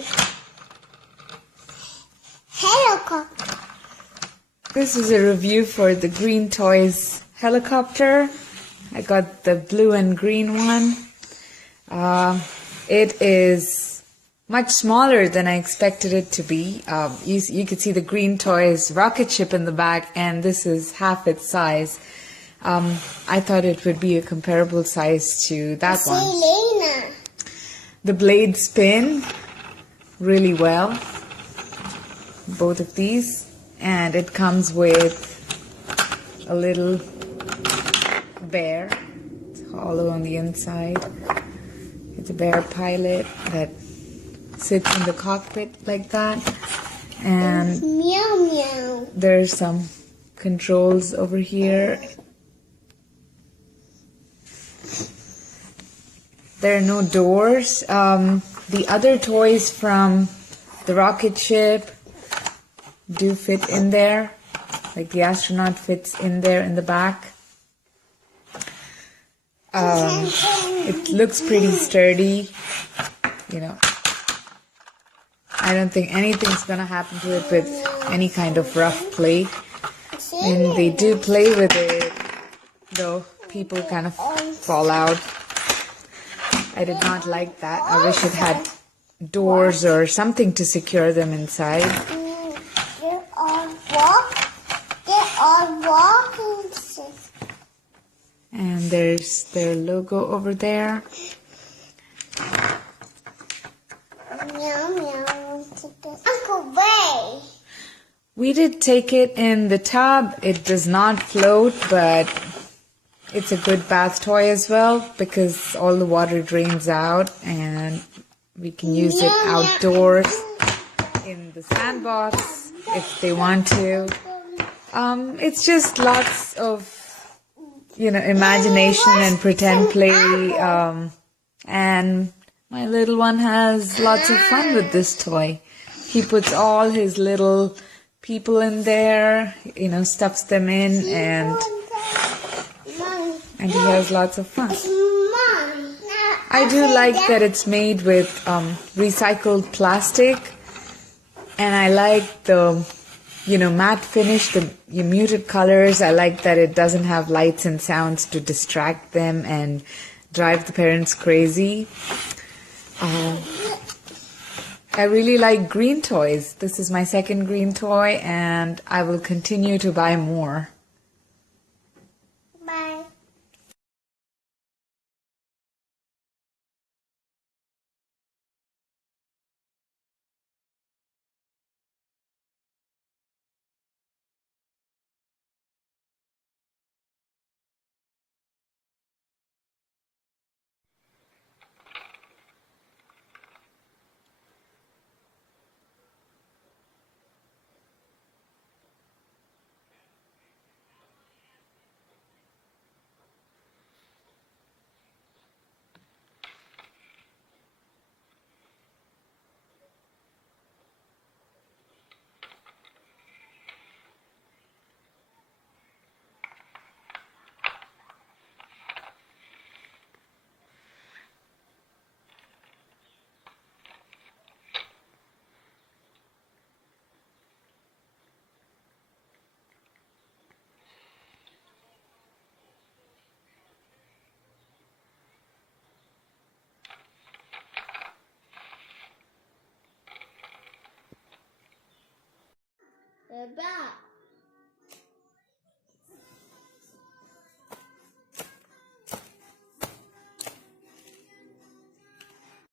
plane. Helicopter. This is a review for the Green Toys helicopter. I got the blue and green one. It is much smaller than I expected it to be. You could see the Green Toys rocket ship in the back, and this is half its size. I thought it would be a comparable size to that one. Selena. The blades spin really well, both of these, and it comes with a little bear. It's hollow on the inside. It's a bear pilot that sits in the cockpit like that, and Meow meow. there's some controls over here. There are no doors. The other toys from the rocket ship do fit in there, like the astronaut fits in there in the back. It looks pretty sturdy, you know. I don't think anything's gonna happen to it with any kind of rough play. When they do play with it, though, people kind of fall out. I did not like that. I wish it had doors or something to secure them inside. They are walking. And there's their logo over there. Meow meow. Uncle Ray. We did take it in the tub. It does not float, but it's a good bath toy as well because all the water drains out and we can use it outdoors in the sandbox if they want to. It's just lots of, you know, imagination and pretend play, and my little one has lots of fun with this toy. He puts all his little people in there, you know, stuffs them in, and he has lots of fun. I do like that it's made with recycled plastic, and I like the, you know, matte finish, the muted colors. I like that it doesn't have lights and sounds to distract them and drive the parents crazy. I really like green toys. This is my second green toy, and I will continue to buy more. Bye. We're back.